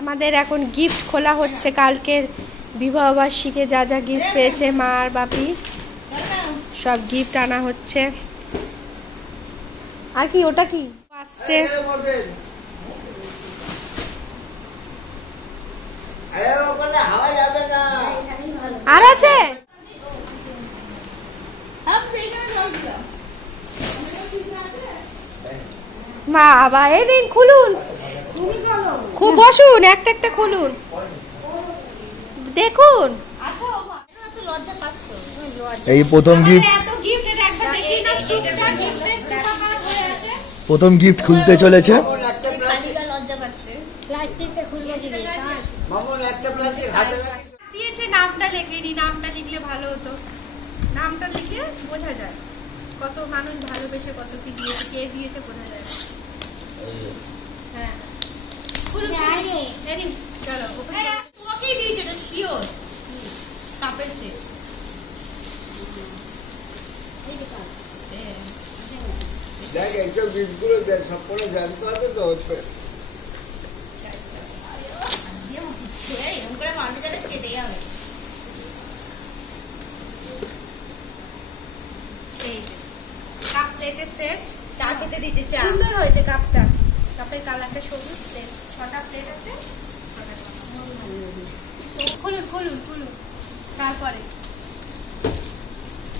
আমাদের এখন গিফট খোলা হচ্ছে। কালকের বিবাহ বার্ষিকী যা যা গিফট পেয়েছে মা আর বাপি, সব গিফট আনা হচ্ছে। আর কি ওটা কি আসছে? আর আছে মা বাবা, এই দিন খুলুন, খুব বসুন, একটা একটা খুলুন, দেখুন। এই প্রথম গিফট, প্রথম গিফট খুলতে চলেছে। দিয়েছে নামটা লেখেনি, নামটা লিখলে ভালো হতো, নামটা লিখলে বোঝা যায় কত মানুষ ভালোবেসে কত কি দিয়েছে, কে দিয়েছে বোঝা যায়। হ্যাঁ চলো, তোমাকেই দিয়েছে এটা শিওর। কাপের সেট দেখ, এইসব গিফটগুলো সব করে জানতে হবে তো। কাপ প্লেটের সেট, চা খেতে দিয়েছে, চা সুন্দর হয়েছে কাপটা, কাপের কালারটা সবুজ। প্লেট 6টা প্লেট আছে। খুলুন খুলুন খুলুন। তারপরে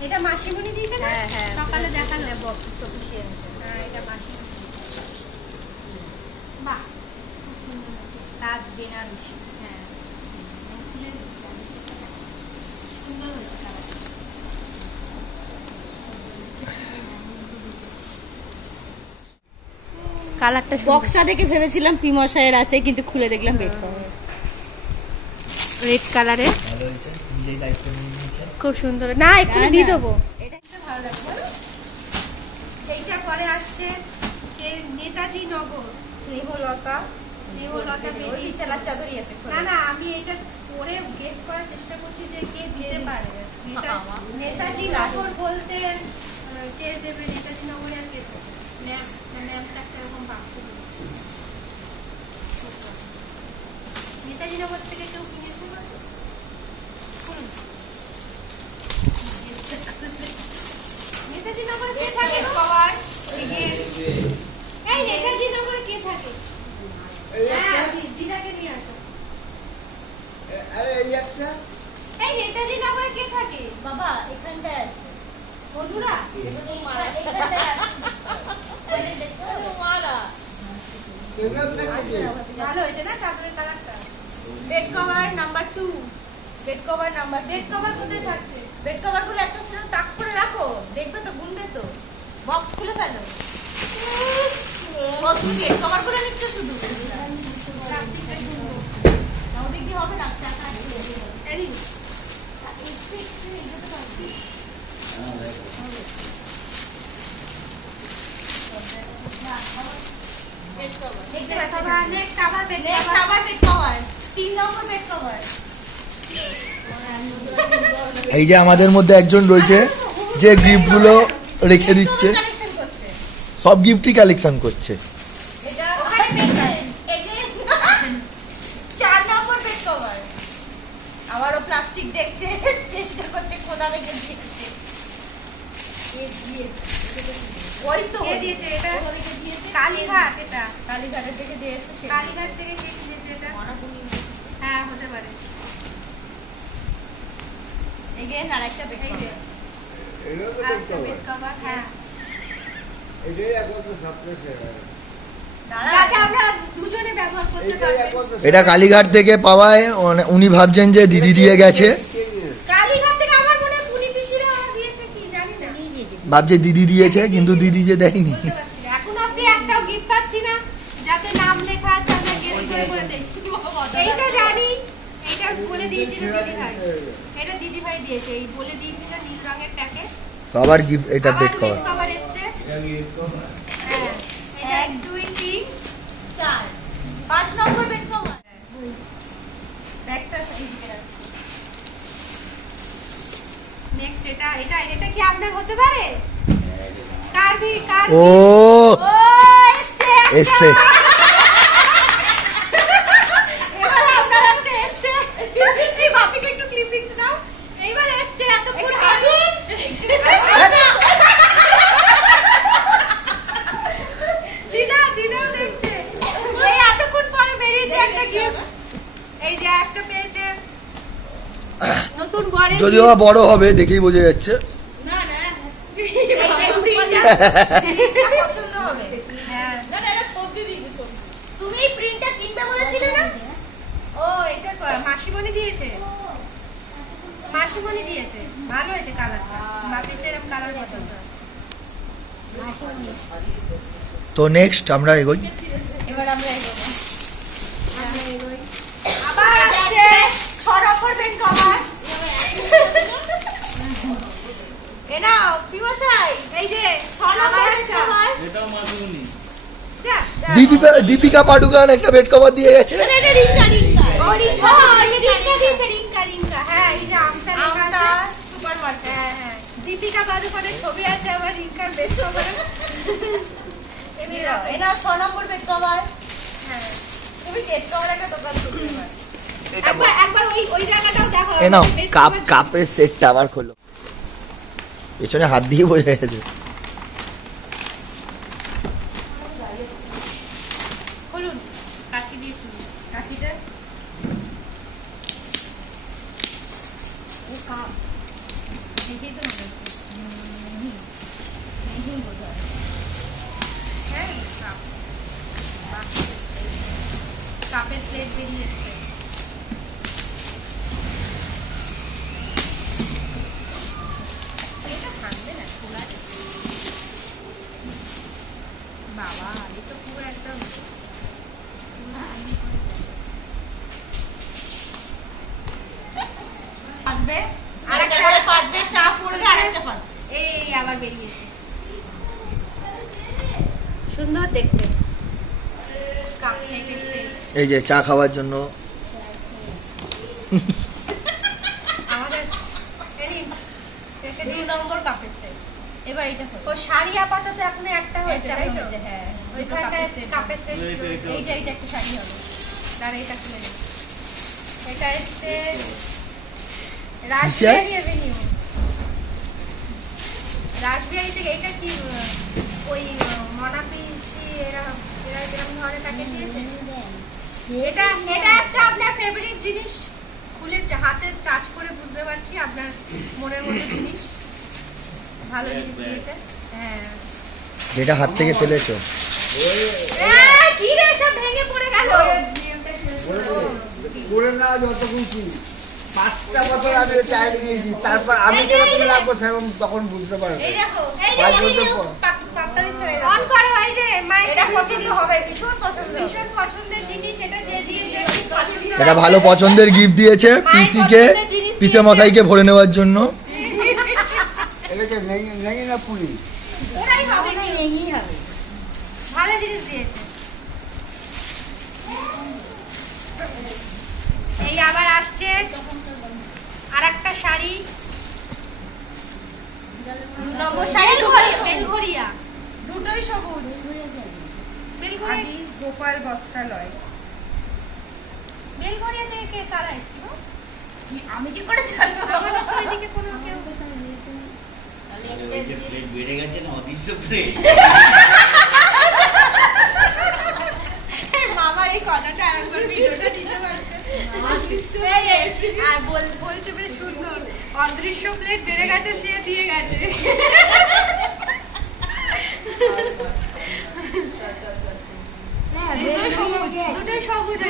এটা মাসিমণি দিয়েছে না? হ্যাঁ, সকালে দেখালো, খুশি হয়েছে। হ্যাঁ, এটা মাসিমণি। বাহ, তার বেনারসি। হ্যাঁ, সুন্দর হয়েছে কালারটা। কালারটা বক্সটা দেখে ভেবেছিলাম পিমশায়ের আছে, কিন্তু খুলে দেখলাম বেড কভার রেড কালারের। ভালো হয়েছে, নিজেই দায়িত্ব নিয়ে নিয়েছে, খুব সুন্দর। না, এক্ষুনি দিয়ে দেবো। এটা ভালো লাগবে। এইটা পরে আসছে নেতাজি নগর, স্নেহলতা। স্নেহলতা ওই বিছানার চাদরই আছে। না না, আমি এটা পরে গেস করার চেষ্টা করছি যে কে দিতে পারে। নেতাজি নগর বলতে কে দেবে? নেতাজি নগরে আর কে দেবে? ম্যামটা একটা এরকম বাক্স দেবে। নেতাজি নগর থেকে কেউ কিনেছে? নেতাজি নগরে কে থাকে? এই নেতাজি নগরে কে থাকে? দিদাকে নিয়ে আসো। আরে এই একটা, এই নেতাজি নগরে কে থাকে? বাবা এখানটায় আছে মধুরা। ভালো হয়েছে না চাদরের কালারটা? Bed cover number 2। Bed cover number, bed cover কোথায় থাকছে? বেড কভার গুলো একটা ছিল, তাক করে রাখো, দেখবে তো, গুনবে তো। বক্স খুলে ফেলো। তুমি বেড কভার করে নিচ্ছ শুধু, প্লাস্টিকটা গুনবো না, ওদিক দিয়ে হবে না। চাকা এরি এই যে আমাদের মধ্যে একজন রয়েছে যে গিফটগুলো রেখে দিচ্ছে, সব গিফটই কালেকশন করছে। আবারও প্লাস্টিক দেখছে, চেষ্টা করছে খোদা রেখে দিচ্ছে। ওই তো দিয়েছে এটা, কালীঘাট। এটা কালীঘাটের থেকে দিয়ে এসেছে, কালীঘাট থেকে কে কিনেছে এটা? হ্যাঁ, হতে পারে। এগেইন আরেকটা বেড কভার, আরেকটা বেড কভার। হ্যাঁ, এটাই একমাত্র সাপ্লাস আছে, যাতে আমরা দুজনে ব্যবহার করতে পারবো। এটা কালীঘাট থেকে পাওয়ায় উনি ভাবছেন যে দিদি দিয়ে গেছে, কালীঘাট থেকে আমার মনে পুনি পিসিরা দিয়েছে কি জানি না, ভাবছে দিদি দিয়েছে, কিন্তু দিদি যে দেয়নি। এখন অবধি একটাও গিফট পাচ্ছি না যাতে নাম লেখা আছে, আমরা গেস করে করে দিয়েছি। এইটা জানি, এইটা বলে দিয়েছিল দিদি ভাই, এটা দিদি ভাই দিয়েছে, এই বলে দিয়েছিল নীল রঙের প্যাকেট। সবার গিফট, এটা বেড কভার। কভার এসেছে। হ্যাঁ, 1 2 3 4 5 নম্বর বেড কভার। ব্যাগটা এইদিকে রাখছি। নেক্সট এটা এটা এটা কি আপনার হতে পারে? কারবি কারবি। ও এসছে এসছে। এই যে একটা পেয়েছে নতুন বরের যদিও বা বড় হবে দেখেই বোঝা যাচ্ছে। না না পছন্দ হবে। হ্যাঁ না না এটা ছবি দিয়েছে ছবি। তুমি এই প্রিন্টটা কিনবে বলেছিলে না? ও এটা মাসিমণি দিয়েছে। মাসিমণি দিয়েছে। ভালো হয়েছে কালারটা। মাপির চেয়ে এরকম কালার পছন্দ। মাসিমণি। তো নেক্সট আমরা এগোই। এবার আমরা এগোবো। আবার আসছে 6 নম্বর বেড কভার। এ নাও পিমশাই এই যে 6 নম্বর বেড কভার। এটাও মাসুনি। যা দীপিকা পাডুকান একটা বেড কভার দিয়ে গেছে। এটা রিঙ্কা রিঙ্কা। ও রিঙ্কা রিঙ্কা দিয়েছে রিঙ্কা রিঙ্কা। হ্যাঁ এই যে আমটা লেখা আছে সুপারমার্কেট। হ্যাঁ হ্যাঁ দীপিকা পাডুকানের ছবি আছে আবার রিঙ্কার বেড কভার। এটা 6 নম্বর বেড কভার। হ্যাঁ তুমি বেড কভার একটা দোকান খুলবে এবার। একবার ওই জায়গাটাও দেখো। এ নাও কাপের সেটটা আবার খোলো। পেছনে হাত দিয়ে বোঝা গেছে। খুলুন কাঁচি দিয়ে খুলুন কাঁচিটা। ও কাপ দেখেই তো মনে হচ্ছে। হ্যাঁ কাপ কাপের প্লেট বেরিয়ে এসছে। এটা ভাঙবে না খোলা আছে। বাবা এই তো পুরো একদম পাতবে আরেকটা করে পাতবে চা পড়বে আরেকটা পাতবে। এই আবার বেরিয়েছে সুন্দর দেখতে কাপ প্লেটের সেট। এই যে চা খাওয়ার জন্য আমাদের এই 2 নম্বর কাপের সেট। এবার এটা ও শাড়ি আপাতত এখনো একটা হয়েছে তাই তো? হ্যাঁ ওইখানটায় কাপের সেট। এইটা একটা শাড়ি হবে। দাঁড়া এটা খুলে নেব। এটা হচ্ছে রাসবিহারি এভিনিউ। রাসবিহারি থেকে এটা কি ওই মনাপিসি এরা এরকম ধরনের প্যাকেট দিয়েছে। এটা একটা আপনার ফেভারিট জিনিস খুলেছে হাতে টাচ করে বুঝতে পারছি আপনার মনের মতো জিনিস। ভালো জিনিস দিয়েছে। হ্যাঁ যেটা হাত থেকে ফেলেছো। কি রে সব ভেঙে পড়ে গেল। করে না যত খুশি 5টা বছর আগে চাইল্ড নিয়েছি, তারপর আমি যেরকম লাগবো সেরকম তখন বুঝতে পারবো। এই দেখো এই 5 বছর পর পাত্তা দিচ্ছে অন করো। এই যে এটা পছন্দ হবে ভীষণ পছন্দের জিনিস। এটা যে দিয়েছে পছন্দ। এটা ভালো পছন্দের গিফট দিয়েছে পিসিকে পিসে মশাইকে ভরে নেওয়ার জন্য। এটাকে নেই না পুরি ওরাই হবে নেই হবে। ভালো জিনিস দিয়েছে। এই আবার আসছে আরেকটা শাড়ি 2 নম্বর শাড়ি বেলঘরিয়া দুটোই সবুজ। বেলঘরিয়া গোপাল বস্ত্রালয়। বেলঘরিয়া থেকে কে কারা এসেছিল? আমি কি করে জানবো? আমাদের তো এদিকে কোনো কেউ বেড়ে গেছে না অদৃশ্য প্লেট। মামার এই কথাটা আরেকবার ভিডিওটা দিতে পারবে। আর বলছে বেশ সুন্দর অদৃশ্য প্লেট বেড়ে গেছে সে দিয়ে গেছে। দুটোই সবুজ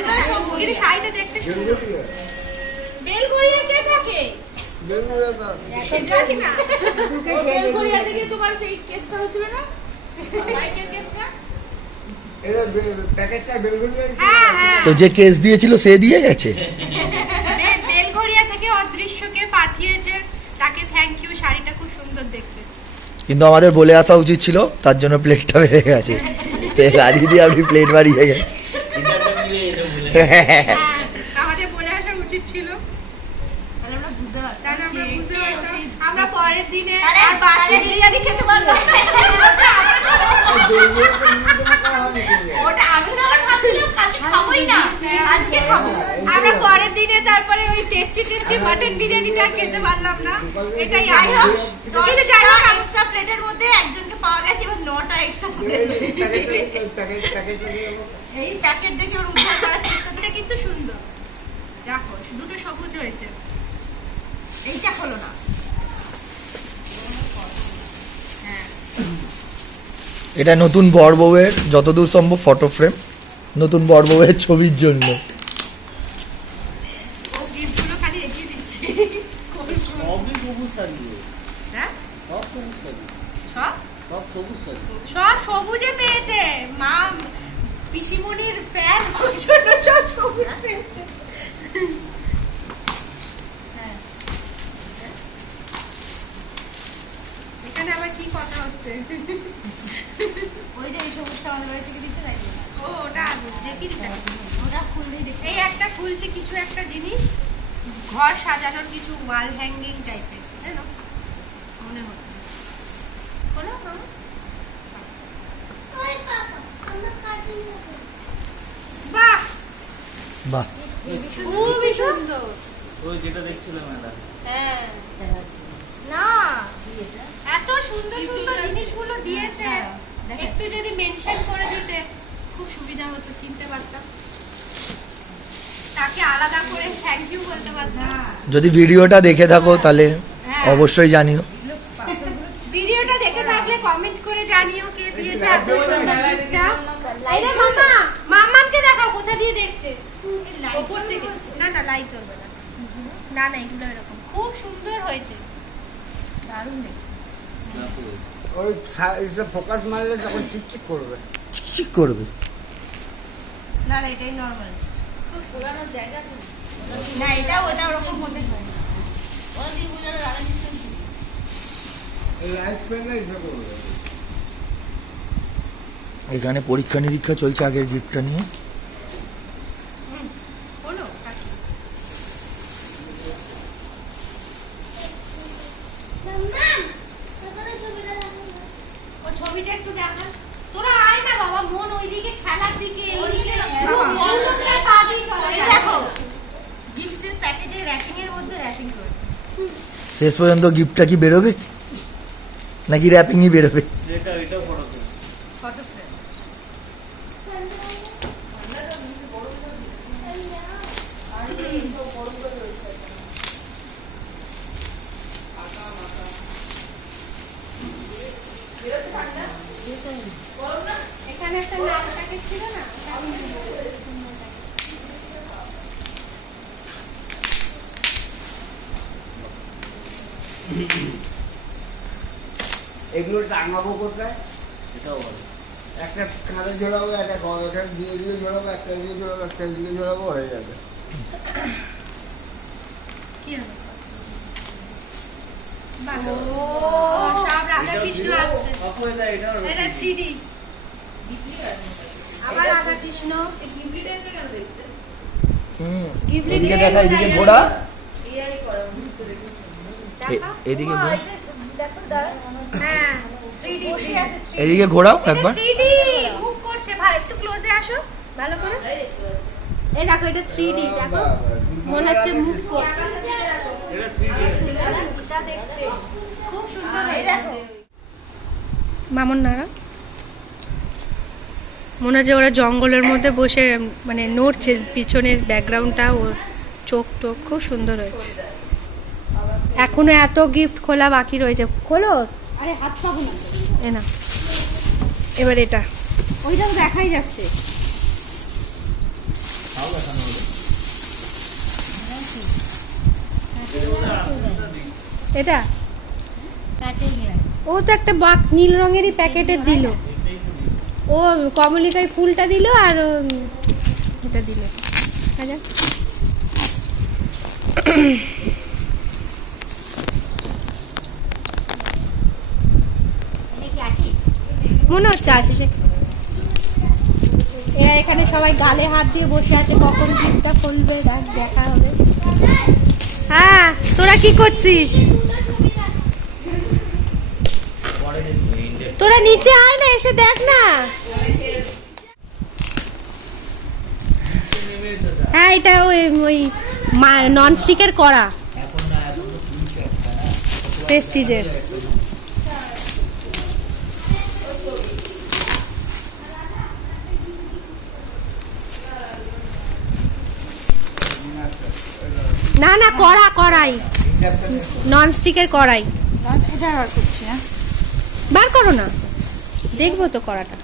কিন্তু শাড়িটা দেখতে সুন্দর। বেলঘরিয়া কে থাকে জানি না। বেলঘরিয়া থেকে তোমার সেই কেসটা হয়েছিল না মাইকের কেসটা। এটা প্যাকেটটা বেলগুলো। হ্যাঁ হ্যাঁ তো যে কেস দিয়েছিল সে দিয়ে গেছে। বেলঘরিয়া থেকে অদৃশ্যকে পাঠিয়েছে তাকে থ্যাংক ইউ। শাড়িটা খুব সুন্দর দেখতে। কিন্তু আমাদের বলে আসা উচিত ছিল, তার জন্য প্লেটটা বেড়ে গেছে। সে গাড়ি দিয়ে আপনি প্লেট বাড়িয়ে গেছে। আমাদের বলে আসা উচিত ছিল। আমরা বুঝতে পারতাম আমরা পরের দিনে আর বাসি বিরিয়ানি খেতে পারলাম। ওটা আমি তো আবার ভাবছিলাম কালকে খাবোই না আজকে খাবো। আমরা পরের দিনে তারপরে ওই টেস্টি মাটন বিরিয়ানিটা খেতে পারলাম না। এটাই আই হোক। কিন্তু যাই হোক এক্সট্রা প্লেটের মধ্যে একজনকে পাওয়া গেছে। এবার 9টা এক্সট্রা প্লেট। এই প্যাকেট দেখে ওর উদ্ধার করার চেষ্টা। এটা কিন্তু সুন্দর। এটা নতুন বর বউয়ের যতদূর সম্ভব ফটো ফ্রেম, নতুন বর বউয়ের ছবির জন্য। ও গিফটগুলো খালি এগিয়ে দিচ্ছে। সবই সবুজ শাড়ি গো। হ্যাঁ সব সবুজ শাড়ি। সব সব সবুজ শাড়ি। সব সবুজে পেয়েছে মা, পিসিমণির ফ্যান জন্য সব সবুজ পেয়েছে। হ্যাঁ এখানে আবার কি কথা হচ্ছে? ওই যে এই সবুজটা আমাদের বাড়ি থেকে দিতে চাইছে। ও ওটা দেখিস না, ওটা খুললেই দেখতে এই একটা খুলছে কিছু একটা জিনিস, ঘর সাজানোর কিছু ওয়াল হ্যাঙ্গিং টাইপের, তাই না মনে হচ্ছে। খোলো, খোলো। বাহ বাহ, খুবই সুন্দর। ওই যেটা দেখছিলাম এটা। হ্যাঁ না, এত সুন্দর সুন্দর জিনিসগুলো দিয়েছে, একটু যদি মেনশন করে দিতে খুব সুবিধা হতো, চিনতে পারতাম, তাকে আলাদা করে থ্যাংক ইউ বলতে পারতাম। যদি ভিডিওটা দেখে থাকো তাহলে হ্যাঁ। অবশ্যই জানিও। ভিডিওটা দেখে থাকলে কমেন্ট করে জানিও কে দিয়েছে এত সুন্দর গিফটটা। আরে মামা, মামাকে দেখাও কোথা দিয়ে দেখছে। ওপর থেকে, না না লাইট জ্বলবে না, না না এগুলো এরকম খুব সুন্দর হয়েছে, দারুণ দেখতে। ওই ফোকাস মারলে তখন চিকচিক করবে। ঠিক করবে। না না এটাই নরমাল, খুব পুরানোর জায়গা তো না এটা ওটা ওরকম হতে হয়। ওরা দিয়ে বোঝানো রাখা দিচ্ছে। লাইট পেলে ইসে করবে। এখানে পরীক্ষা নিরীক্ষা চলছে আগের গিফটটা নিয়ে। হলো ও ছবিটা একটু দেখা, তোরা আয় না বাবা, মন ওইদিকে খেলার দিকে, এইদিকে মনটা পা দিয়ে চলে যায়। দেখো গিফটের প্যাকেটে র্যাপিং এর মধ্যে র্যাপিং করেছে। শেষ পর্যন্ত গিফটটা কি বেরোবে নাকি র্যাপিংই বেরোবে? এটা এটাও ফটো তুল। ফটো ফ্রেম এখানে একটা লাল প্যাকেট ছিল না, এগুলো টাঙাবো কোথায়? এটাও ভালো। একটা কাঁধে ঝোলাবো, একটা কদটা দিয়ে দিয়ে ঝোলাবো, একটা দিয়ে ঝোলাবো, একটা দিয়ে ঝোলাবো, হয়ে যাবে। কি হবে? বাহ, ও সব রাধা কৃষ্ণ আসছে। আপু এটা এটাও এটা 3D আবার রাধা কৃষ্ণ। গিফট এদিকে দেখা, এদিকে ঘোড়া, এদিকে ঘোড়া, হ্যাঁ 3D আছে, 3D এদিকে ঘোরাও একবার। 3D মুভ করছে, ভালো একটু ক্লোজে আসো ভালো করে। এই দেখো এটা 3D, দেখো মনে হচ্ছে মুভ করছে, এটা 3D। এটা দেখতে খুব সুন্দর হয়েছে। মামুন নারা মনে হচ্ছে ওরা জঙ্গলের মধ্যে বসে মানে নড়ছে, পিছনের ব্যাকগ্রাউন্ডটা ওর চোখ টোক খুব সুন্দর হয়েছে। এখনো এত গিফট খোলা বাকি রয়েছে, খোলো। আরে হাত পাবো না, এ না এবার এটা ওইটাও দেখাই যাচ্ছে। এটা ও তো একটা নীল রঙেরই প্যাকেটের দিল, ও কমলিকায় ফুলটা দিল আর এটা দিল। আচ্ছা মনে হচ্ছে আসছে। এরা এখানে সবাই গালে হাত দিয়ে বসে আছে, কখন গিফটটা খুলবে দেখা হবে। হ্যাঁ তোরা কি করছিস? তোরা নিচে আয় না, এসে দেখ না। হ্যাঁ এটা ওই ওই নন স্টিকের কড়া, প্রেস্টিজের। না না কড়াই, নন স্টিকের কড়াই। এটা বার করছি, হ্যাঁ বার করো না, দেখবো তো করাটা।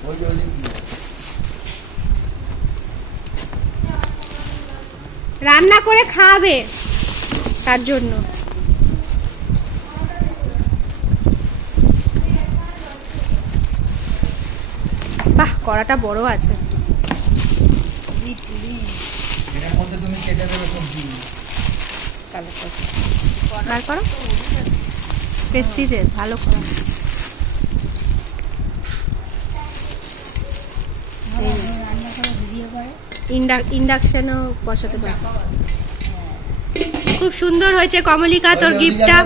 রান্না করে খাওয়াবে তার জন্য। বাহ, কড়াটা বড় আছে। এর মধ্যে তুমি কেটে দেবে সবজি। বার করো, প্রেস্টিজের ভালো করা। ইন্ডাকশনও বসাতে পারো। খুব সুন্দর হয়েছে কমলিকা তোর গিফটটা।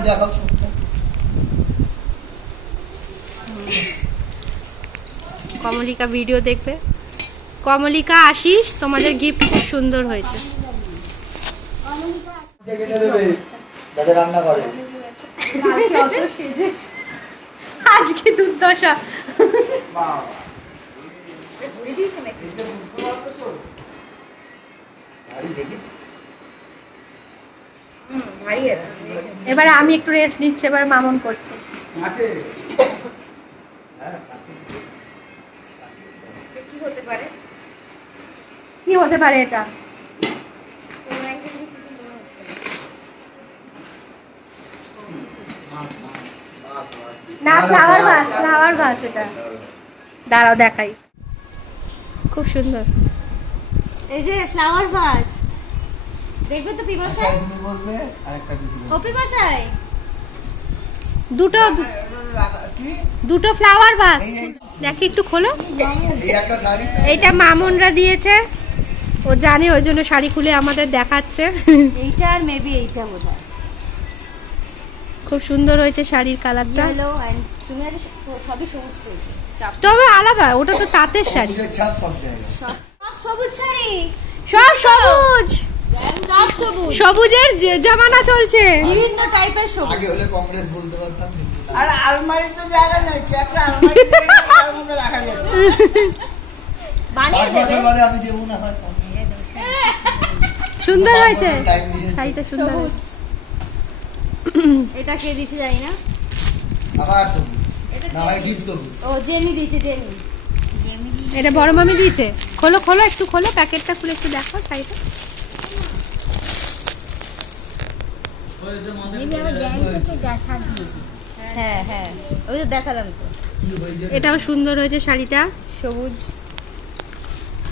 কমলিকা ভিডিও দেখবে। কমলিকা, আশিস, তোমাদের গিফট খুব সুন্দর হয়েছে। আজকে দুর্দশা। এবারে আমি একটু রেস্ট নিচ্ছি, এবার মামন করছে। কি হতে পারে, কি হতে পারে এটা? না, ফ্লাওয়ার ভাস, ফ্লাওয়ার ভাস এটা। দাঁড়াও দেখাই, খুব সুন্দর। এই যে ফ্লাওয়ার ভাস, দেখবে তো পিমশাই? ও পিমশাই, দুটো ফ্লাওয়ার ভাস দেখি, একটু খোলো। এইটা মামুনরা দিয়েছে, ও জানে, ওই জন্য শাড়ি খুলে আমাদের দেখাচ্ছে। এইটা আর মেবি এইটা বোধহয়। খুব সুন্দর হয়েছে শাড়ির কালারটা। তুমি আজ সবই সবুজ পেয়েছো, তবে আলাদা, ওটা তো তাঁতের শাড়ি। সবুজ শাড়ি, সব সবুজ, সব সবুজ, সবুজের জামানা চলছে। বিভিন্ন টাইপের সবুজ। আগে হলে কংগ্রেস বলতে পারতাম। আর আলমারি তো জায়গা নেই, কি একটা আলমারি তার মধ্যে রাখা যাবে। বানিয়ে 5 বছর বাদে আমি দেবো না হয়। সুন্দর হয়েছে শাড়িটা, সুন্দর হয়েছে। এটা কে দিতে জানি না। আবার সবুজ না হয় ডিপ সবুজ। ও জেমি দিয়েছে, জেমি। এটা বড় মামি দিয়েছে। খোলো খোলো, একটু খোলো, প্যাকেটটা খুলে একটু দেখো শাড়িটা। হ্যাঁ হ্যাঁ, ওই তো দেখালাম তো। এটাও সুন্দর হয়েছে শাড়িটা, সবুজ।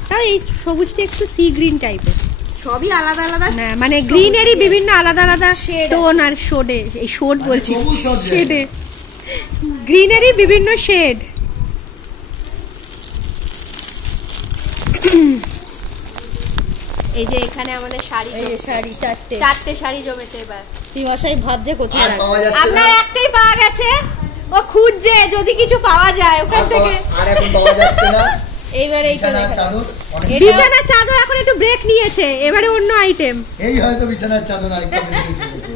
তাও এই সবুজটা একটু সি গ্রিন টাইপের। সবই আলাদা আলাদা, না মানে গ্রিনেরই বিভিন্ন আলাদা আলাদা টোন আর শোডে, এই শোড বলছি, শেডে, গ্রিনেরই বিভিন্ন শেড। এই যে এখানে আমাদের শাড়ি, এই যে শাড়ি চারটে শাড়ি জমেছে এবার। মশাই ভাবছে কোথায় আর পাওয়া যাচ্ছে আপনার না। একটাই পাওয়া গেছে, ও খুঁজছে যদি কিছু পাওয়া যায় ওখান থেকে। আর এখন পাওয়া যাচ্ছে না। এইবার এইটা বিছানার দেখা চাদর অনেক। বিছানার চাদর এখন একটু ব্রেক নিয়েছে, এবারে অন্য আইটেম। এই হয়তো বিছানার চাদর আরেকটা বেরিয়ে চলেছে।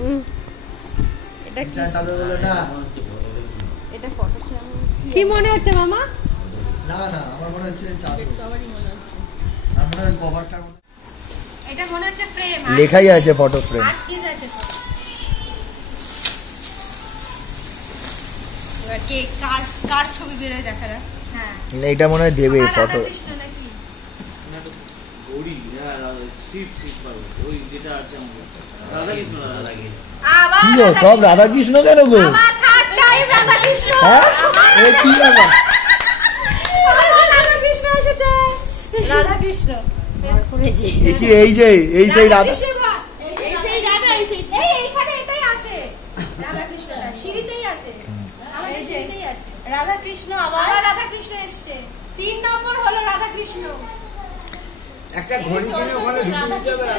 এটা কি? বিছানার চাদর বলে না, এটা ফটো কি মনে হচ্ছে মামা? না না, আমার মনে হচ্ছে চাদর। আমার মনে হয় কভারটার মধ্যে এটা মনে হচ্ছে ফ্রেম, লেখাই আছে ফটো ফ্রেম। আর চিজ আছে তো। এবার কে কার কার ছবি বেরোয় দেখা যাক। হ্যাঁ, এটা মনে হয় দেবে ফটো। রাধাকৃষ্ণ নাকি? গৌরী, হ্যাঁ, শিব পাবে, ওই যেটা আছে আমাদের রাধাকৃষ্ণ। আবার কি গো, সব রাধাকৃষ্ণ কেন গো? আবার থার্ড টাইম রাধাকৃষ্ণ। হ্যাঁ, এই কি ব্যাপার? আবার রাধাকৃষ্ণ এসেছে। রাধাকৃষ্ণ করেছে। এই কি, এই যে এই সেই রাধা, রাধাকৃষ্ণ বা, এই সেই রাধা, এই সেই এইখানে এটাই আছে, রাধাকৃষ্ণটা সিঁড়িতেই আছে, আমাদের সিঁড়িতেই আছে। রাধাকৃষ্ণ আবার রাধাকৃষ্ণ এসেছে, 3 নম্বর হলো রাধাকৃষ্ণ। একটা ঘড়ি কিনে ওখানে ঢুকে দিতে হবে,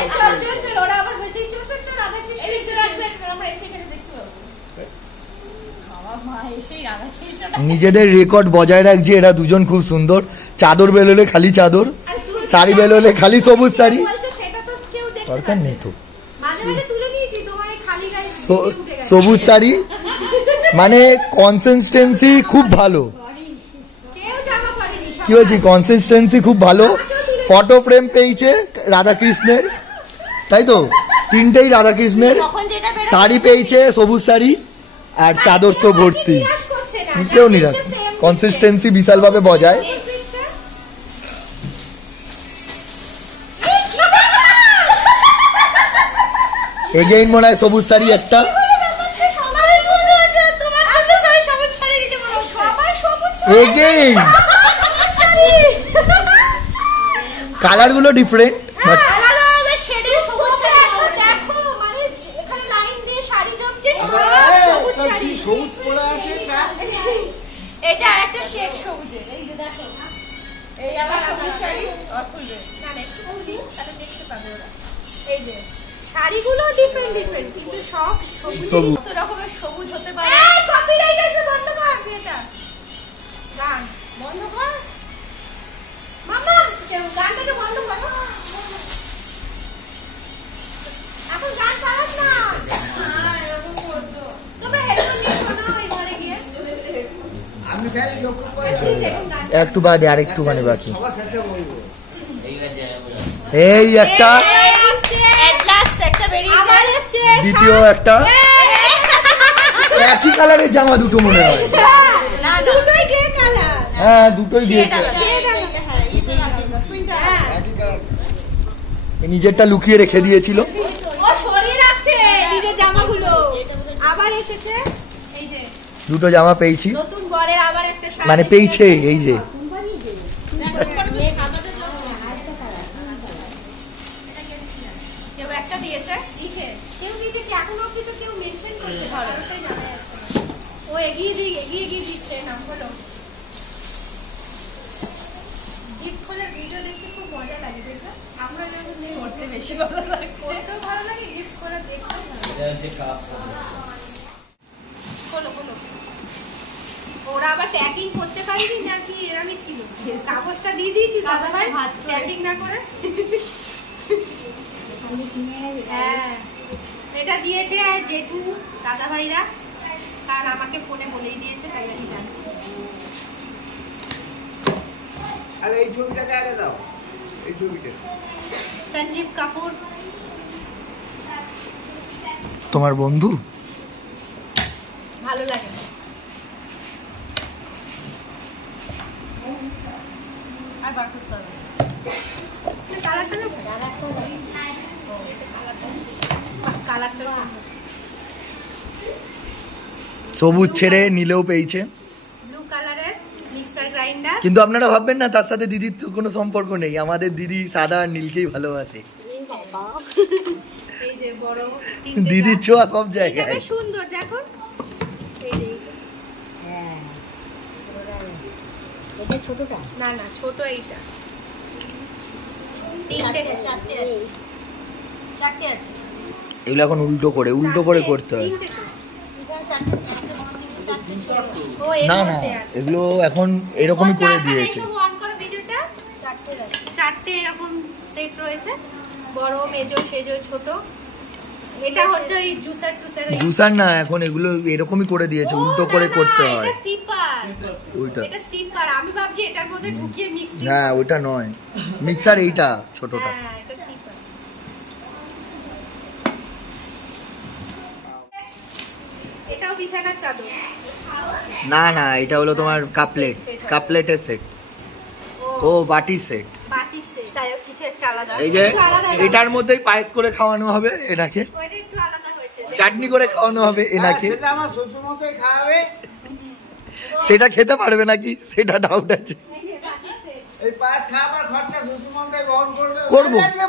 এই চল চল চল, ওরা আবার বলছে চল চল চল, রাধাকৃষ্ণ এই এসেছে। রাখবেন, আমরা এসে এখানে দেখতে পাবো। বাবা মা এসেই রাধাকৃষ্ণটা নিজেদের রেকর্ড বজায় রাখছে এরা দুজন, খুব সুন্দর। চাদর বেরোলে খালি চাদর, আর তুই শাড়ি বেরোলে খালি সবুজ শাড়ি। বলছে সেটা তো কেউ দেখতে দরকার পাচ্ছে নেই তো। মাঝে মাঝে তুলে নিয়েছি তোমার এই খালি গায়ে সো- উঠে গেছে। সবুজ শাড়ি মানে কনসিস্টেন্সি খুব ভালো। কেউ জামা পরেনি, কি বলছি, কনসিস্টেন্সি খুব ভালো। ফটো ফ্রেম পেয়েছে রাধাকৃষ্ণের, তাই তো? 3টেই রাধাকৃষ্ণের। তখন যেটা বেরোয় শাড়ি পেয়েছে সবুজ শাড়ি, আর চাদর তো ভর্তি। নিরাশ করছে না, কেউ যা নিরাশ। দিচ্ছে same কনসিস্টেন্সি বিশাল ভাবে বজায়। এগেইন মনে হয় সবুজ শাড়ি একটা, এগেইন কালার গুলো ডিফারেন্ট বাট এটা একটা শেড সবুজের, এই যে দেখো এই আবার সবুজ শাড়ি আর ফুলবে না না একটু ফুলি তাহলে দেখতে পাবে ওরা। এই যে শাড়িগুলো ডিফারেন্ট কিন্তু সব সবুজ, কত রকমের সবুজ হতে পারে। এই কপিরাইট আসবে, বন্ধ কর এটা, গান বন্ধ কর মামা, গানটা তো বন্ধ কর, এখন গান চালাস না। হ্যাঁ এরকম করতো, তোমরা হেডফোন নিয়ে শোনো ওই ঘরে গিয়ে। আমি খালি লক্ষ্য করে একটু বাদে আর একটুখানি বাকি। সবার সাথে বলবো এই একটা, দ্বিতীয় একটা, একই কালারের জামা দুটো মনে হয়। হ্যাঁ দুটোই গ্রে কালার। নিজেরটা লুকিয়ে রেখে দিয়েছিল। ও সরিয়ে রাখছে নিজের জামাগুলো, আবার এসেছে। এই যে দুটো জামা পেয়েছি, নতুন বরের আবার একটা শাড়ি মানে পেয়েছে। এই যে কেউ একটা দিয়েছে, নিচে কেউ নিচে কি এখন অবধি তো কেউ মেনশন করছে, কারোটাই জানা যাচ্ছে না। ও এগিয়ে দিচ্ছে নাম হলো। গিফট খোলার ভিডিও দেখতে খুব মজা লাগে, দেখো আমরা যখন করতে বেশি ভালো লাগে, করতেও ভালো লাগে, গিফট খোলা দেখতেও ভালো লাগে। খোলো ওরা আবার ট্যাগিং করতে পারেনি নাকি এরমই ছিল, কাগজটা দিয়ে দিয়েছি দাদা ভাই ট্যাগিং না করে। হ্যাঁ এটা দিয়েছে জেঠু দাদা ভাইরা, কারণ আমাকে ফোনে বলেই দিয়েছে, তাই আমি জানি। আরে এই ছবিটাকে আগে দাও, এই ছবিটা সঞ্জীব কাপুর তোমার বন্ধু, ভালো লাগে। আর বার করতে হবে কালারটা না, কালারটা সবুজ ছেড়ে নীলেও পেয়েছে, ব্লু কালারের মিক্সার গ্রাইন্ডার। কিন্তু আপনারা ভাববেন না তার সাথে দিদির তো কোনো সম্পর্ক নেই, আমাদের দিদি সাদা আর নীলকেই ভালোবাসে। এই যে বড় দিদির ছোঁয়া সব জায়গায়। বেশ সুন্দর দেখো, এই যে হ্যাঁ এটা ছোটটা না না ছোট, এইটা তিনটে চারটে আছে। এগুলো এখন উল্টো করে করতে হয়। তিনটে তো। ও এর না না মধ্যে আছে। এগুলো এখন এরকমই করে দিয়েছে। এইসব অন করো ভিডিওটা, চারটে এরকম সেট রয়েছে, বড় মেজো সেজো ছোট। এটা হচ্ছে ওই জুসার টুসার, জুসার না, এখন এগুলো এরকমই করে দিয়েছে, উল্টো করে করতে হয়। এটা সিপার, ওইটা এটা সিপার। আমি ভাবছি এটার মধ্যে ঢুকিয়ে মিক্সিং। হ্যাঁ ওইটা নয়, মিক্সার এইটা ছোটটা। হ্যাঁ এটা সিপার। এটাও বিছানার চাদর। না না এটা হলো তোমার কাপলেটের সেট। ও বাটি সেট। বাটি সেট, তাই কিছু একটা আলাদা। এই যে এটার মধ্যেই পায়েস করে খাওয়ানো হবে এনাকে, ওইটা একটু আলাদা হয়েছে। চাটনি করে খাওয়ানো হবে এনাকে। সেটা আমার শ্বশুরমশাই খাওয়াবে, সেটা খেতে পারবে নাকি সেটা ডাউট আছে। এই যে বাটি সেট, এই পাঁচ খাওয়ার খরচা শ্বশুরমশাই বহন করবে। করবো। একটা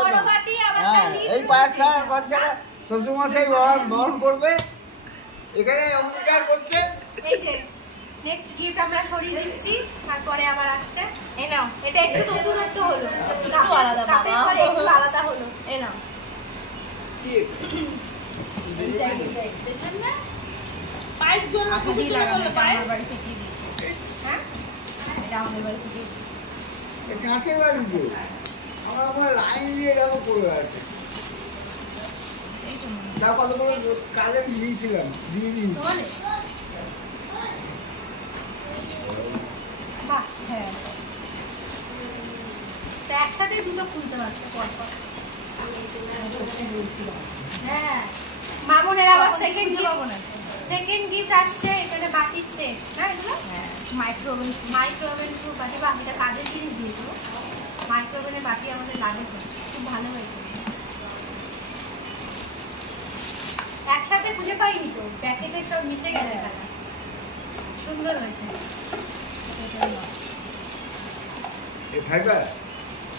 বড় বাটি আবার হ্যাঁ এই পাঁচ খাওয়ার খরচাটা শ্বশুরমশাই বহন করবে, এখানে অঙ্গীকার করছে। এই যে নেক্সট গিফট আমরা সরিয়ে দিচ্ছি, তারপরে আবার আসছে। এই নাও, এটা একটু নতুনত্ব হলো, একটু আলাদা, কাপের পরে একটু আলাদা হলো। এই নাও, আঠাদি লাগানো, এটা আমার বাড়ি থেকে দিয়েছে। হ্যাঁ এটা আমাদের বাড়ি থেকে দিয়েছে। এই কাঁচের বাড়ি দিয়ে আমার লাইন দিয়ে এরকম করে আছে। তা কত করে কাজে দিয়েছিলাম, দিয়ে দিয়েছি। বাহ, হ্যাঁ তো একসাথে দুটো খুলতে পারতো পর পর। হ্যাঁ মামনের আবার সেকেন্ড সেকেন্ড গিফট আসছে এখানে বাটির সেট না এগুলো মাইক্রোওভেন বাটি বা এটা কাজের জিনিস দিয়েছো মাইক্রোওভেনের বাটি আমাদের লাগে তো খুব ভালো হয়েছে একসাথে খুঁজে পাইনি তো প্যাকেটে সব মিশে গেছে কালার সুন্দর হয়েছে এই ফাইবার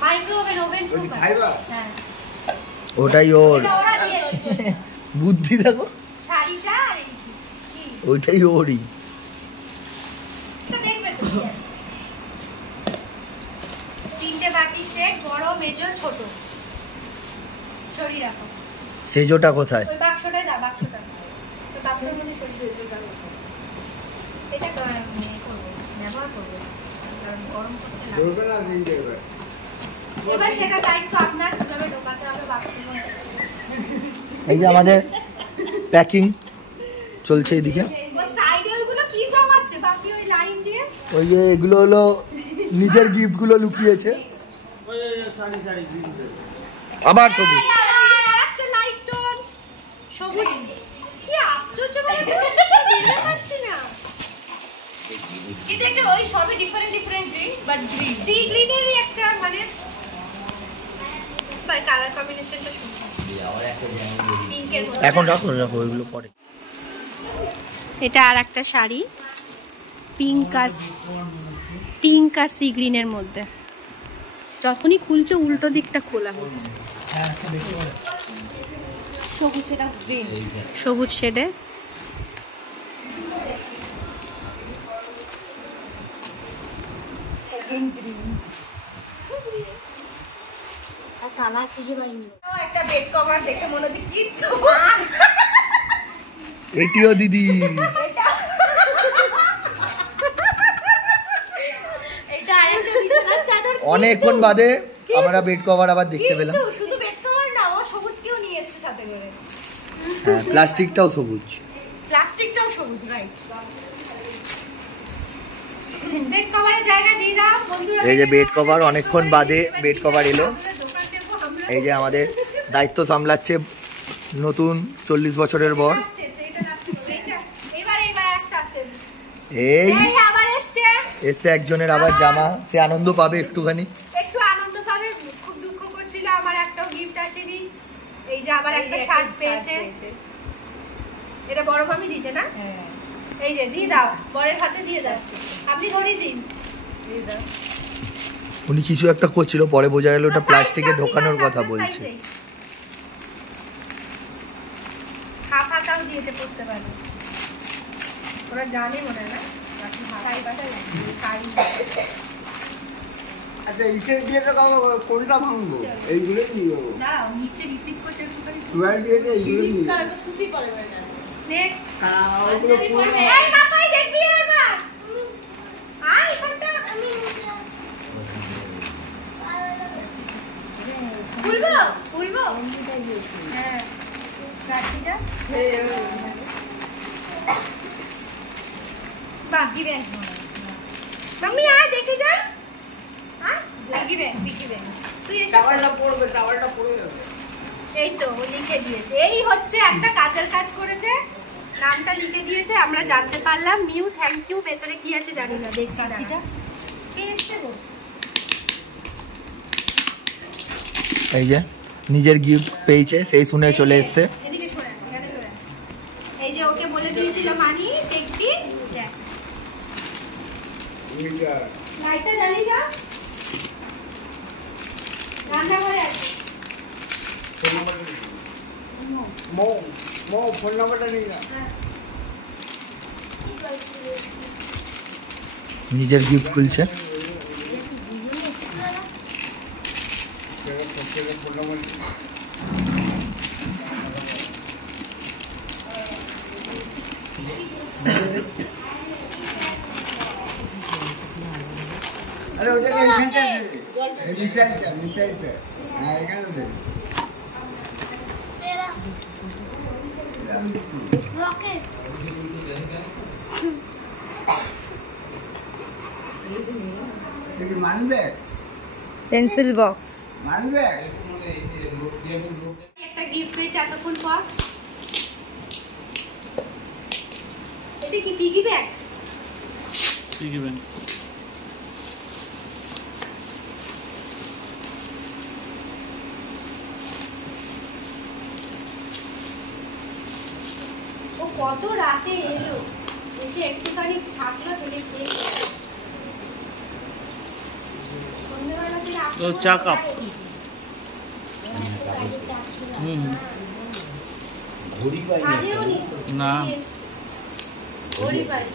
মাইক্রোওভেন ওভেন ওই ফাইবার হ্যাঁ ওটাই ওর এটা ওরা দিয়েছে বুদ্ধি দেখো শাড়িটা আর এই কি ওইটাই ওরই তো দেখবে তো কি আছে। তিনটে বাটি সেট বড় মেজর ছোট সরিয়ে রাখো সেজোটা কোথায় ওই বাক্সটাই দাও বাক্সটা ওই বাক্সের মধ্যে সরিয়ে দাও এটা করবো ব্যবহার করবো কারণ গরম করতে লাগে বলবে না দিন দেবে এবার সেটা দায়িত্ব আপনার কিভাবে ঢোকাতে হবে বাক্সের মধ্যে এই যে আমাদের প্যাকিং চলছে এদিকে ওই সাইডে ওইগুলো কি জমাচ্ছে বাকি ওই লাইন দিয়ে ওই যে এগুলো হলো নিজের গিফটগুলো লুকিয়েছে ওই শাড়ি গ্রিন আবার সবুজ এই আবার আরেকটা লাইট টোন সবুজ কি আশ্চর্য মানে বুঝতে পারছি না কিন্তু একটা ওই সবই different green but green sea গ্রিনেরই একটা মানে বাই কালার কম্বিনেশনটা সুন্দর পিঙ্কের মধ্যে এখন রাখো ওইগুলো পরে এটা আর একটা শাড়ি পিঙ্ক আর সি গ্রিনের মধ্যে যখনই খুলছে উল্টো দিকটা খোলা হচ্ছে সবুজ সেটা গ্রিন সবুজ শেডে আর কালার খুঁজে পাইনি একটা বেড কভার দেখে মনে হচ্ছে কি তো এটিও দিদি এটা আরেকটা বিছানার চাদর অনেকক্ষণ বাদে আমরা বেড কভার আবার দেখতে পেলাম কিন্তু শুধু বেড কভার না ও সবুজ কেউ নিয়ে এসেছে সাথে করে হ্যাঁ প্লাস্টিকটাও সবুজ প্লাস্টিকটাও সবুজ রাইট বেড কভারের জায়গা দিয়ে দাও বন্ধুরা এই যে বেড কভার অনেকক্ষণ বাদে বেড কভার এলো এই যে আমাদের দায়িত্ব সামলাচ্ছে নতুন 40 বছরের বর এবার একটা আছে এই এই আবার এসছে এসে একজনের আবার জামা সে আনন্দ পাবে একটুখানি একটু আনন্দ পাবে খুব দুঃখ করছিল আমার একটাও গিফট আসেনি এই যে আবার একটা শার্ট পেয়েছে এটা বড় মামি দিয়েছে না হ্যাঁ এই যে দিয়ে দাও বরের হাতে দিয়ে দাও আপনি ধরিয়ে দিন উনি কিছু একটা করছিল পরে বোঝা গেল ওটা প্লাস্টিকে ঢোকানোর কথা বলছে হাফ হাতাও দিয়েছে পড়তে পারবে ওরা জানে মনে হয় না আচ্ছা ইসের দিয়ে তো কোনটা ভাঙবো এইগুলো নিয়ে যাবো দাঁড়াও নিচে রিসিভ করতে একটুখানি টুয়েলভ দিয়েছে এইগুলো নিয়ে যাবো ছুটি করে না নেক্সট ওগুলো পুরো এই বাবাই দেখবি এবার আই এখানটা আমি খুলবো হ্যাঁ রাখিটা বাকি ব্যাগ মাম্মি আয় দেখে যা হ্যাঁ বাকি ব্যাগ তুই এসে টাওয়ালটা পড়বে টাওয়ালটা পড়ে যাবে এই তো ও লিখে দিয়েছে এই হচ্ছে একটা কাজের কাজ করেছে নামটা লিখে দিয়েছে আমরা জানতে পারলাম মিউ থ্যাংক ইউ ভেতরে কি আছে জানি না দেখছি না কে এসছে গো এই যে নিজের গিফট পেয়েছে সেই শুনে চলে এসছে এদিকে সরে এখানে সরে এই যে ওকে বলে দিয়েছিল মানি দেখবি দেখ লাইটটা জ্বালিয়ে যা রান্না করে আছে মো ফোন নাম্বারটা নিয়ে যা নিজের গিফট খুলছে ফোন নাম্বার আরে ওটাকে এখানটা দে মিসাইলটা হ্যাঁ এখানে দে রকেট দেখি money bag pencil box money bag একটা গিফট পেয়েছে এতক্ষণ পর কি পিগি ব্যাগ? Piggy bank. ও কত রাতে এলো, এসে একটুখানি থাকলো থেকে সন্ধ্যেবেলা থেকে তো চা কাপ। ঘড়ি পাই সাজেও নি তো না। ঘড়ি বাড়ি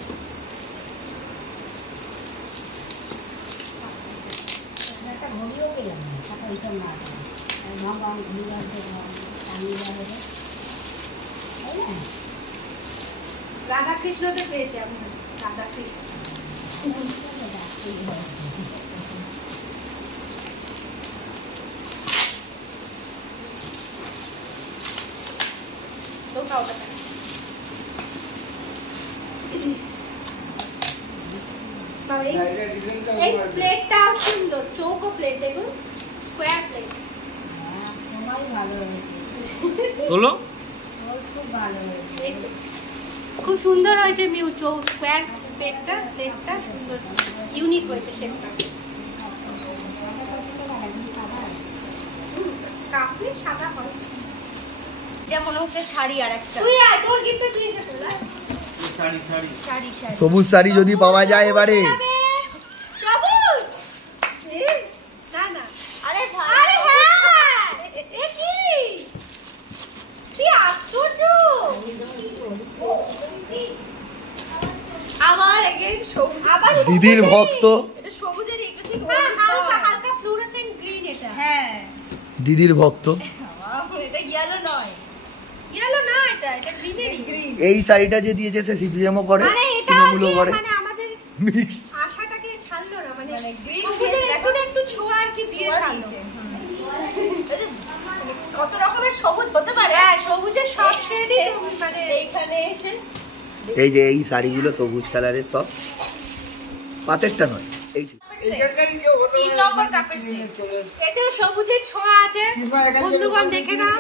একটা ঘড়িও পেলাম না, টাকা পয়সা না মা ঘুরে আসবে টানিয়ে যাবে, তাই না? রাধা কৃষ্ণ তো পেয়েছে আমি, রাধা কৃষ্ণ তো খাও কথা। এই প্লেটটাও সুন্দর, চৌকো প্লেট দেখুন, স্কোয়ার প্লেট। সবাই ভালো হয়েছে, হলো খুব ভালো হয়েছে। এই তো। খুব সুন্দর হয়েছে মিউ স্কোয়ার প্লেটটা সুন্দর, ইউনিক হয়েছে শেপটা। কাপড়ে সাদা হয়। এটা মনে হচ্ছে শাড়ি আর একটা তুই আয়, তোর গিফটে তুই এসে তোলা। শাড়ি শাড়ি শাড়ি শাড়ি সবুজ শাড়ি যদি পাওয়া যায় এবারে। সবুজ না না, আরে আরে হ্যাঁ, এ কি কি আশ্চর্য। আবার এগেইন সবুজ, আবার দিদির ভক্ত, এটা সবুজের একটু ঠিক হ্যাঁ, হালকা হালকা ফ্লুরোসেন্ট গ্রিন এটা। হ্যাঁ দিদির ভক্ত। এটা ইয়েলো নয়, ইয়েলো না, এটা গ্রিনেরই। গ্রিন। এই শাড়িটা যে দিয়েছে সে সিপিএমও করে, মানে এটা তৃণমূলও করে, মানে আমাদের মিক্স। আশাটাকে ছাড়লো না, মানে মানে green সবুজের face এখন একটু ছোঁয়া আর কি দিয়ে ছাড়লো। কত রকমের সবুজ হতে পারে। হ্যাঁ, সবুজের সব শেডই মানে এইখানে এসে এই যে এই শাড়িগুলো সবুজ কালারের সব, পাশেরটা নয় এইটি। এখানকারই কেউ হতো 3 নম্বর কাপের নিয়ে চলে এসছে। এতেও সবুজের ছোঁয়া আছে। কিংবা এখানে বন্ধুগণ দেখে নাও,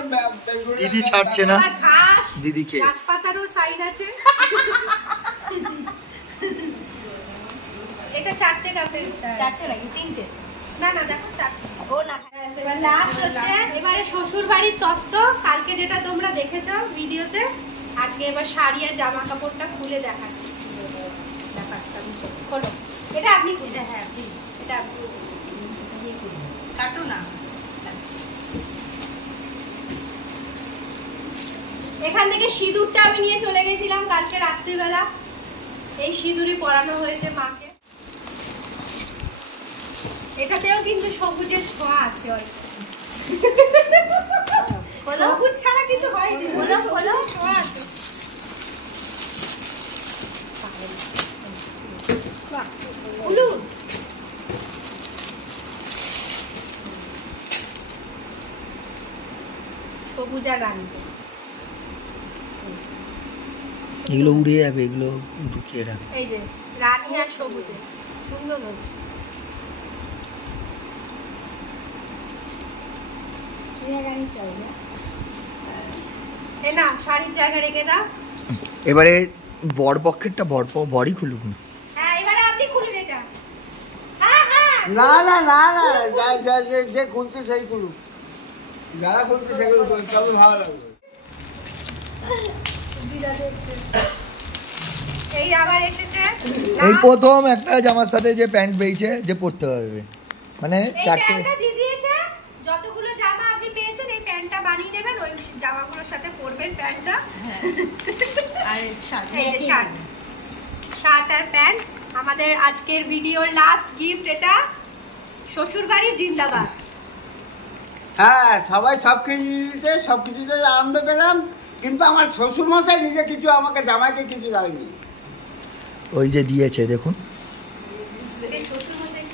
দিদি ছাড়ছে না আর ঘাস দিদিকে। গাছপাতারও সাইজ আছে। এটা 4টে কাপের, 4টে নাকি 3টে? না না দেখো 4টে। ও না, এবার লাস্ট হচ্ছে এবারে শ্বশুর বাড়ির তত্ত্ব, কালকে যেটা তোমরা দেখেছো ভিডিওতে, আজকে এবার শাড়ি আর জামা কাপড়টা খুলে দেখাচ্ছি। ব্যাপারটা খোলো, এটা আপনি খুলে, হ্যাঁ প্লিজ, এটা আপনি কাটো না। এখান থেকে সিঁদুরটা আমি নিয়ে চলে গেছিলাম কালকে রাত্রিবেলা, এই সিঁদুরই পরানো হয়েছে মাকে। এটাতেও কিন্তু সবুজের ছোঁয়া আছে অল্প। সবুজ ছাড়া কিন্তু হয়নি, হলো ছোঁয়া আছে। বাহ, হলুদ। সবুজ আর রানীতে এগুলো উড়ে যাবে, এগুলো ঢুকিয়ে রাখ। এই যে রানী আর সবুজে সুন্দর হচ্ছে। চিরাগানি চাইবে, এ না শাড়ির জায়গা রেখে দাও। এবারে বর পক্ষেরটা বরই খুলুক না। হ্যাঁ, এবারে আপনি খুলুন এটা। হ্যাঁ হ্যাঁ, না না না না, যে খুলছে সেই খুলুক, যারা খুলছে সেগুলো খুলুক, তবে ভালো লাগবে। এই আবার এসেছে এই প্রথম একটা জামার সাথে যে প্যান্ট পেয়েছে যে পরতে পারবে, মানে এই 4টে। প্যান্টটা দিয়ে দিয়েছে। যতগুলো জামা আপনি পেয়েছেন এই প্যান্টটা বানিয়ে নেবেন, ওই জামাগুলোর সাথে পরবেন প্যান্টটা। আর শাড়ি এই যে শার্ট আর প্যান্ট। আমাদের আজকের ভিডিওর লাস্ট গিফট এটা। শ্বশুর বাড়ি জিন্দাবাদ। হ্যাঁ, সবাই সব কিছু দিয়েছে, সব কিছুতে আনন্দ পেলাম, কিন্তু আমার শ্বশুর মশাই নিজে কিছু আমাকে জামাইকে কিছু দেয়নি। ওই যে দিয়েছে দেখুন। শ্বশুর মশাই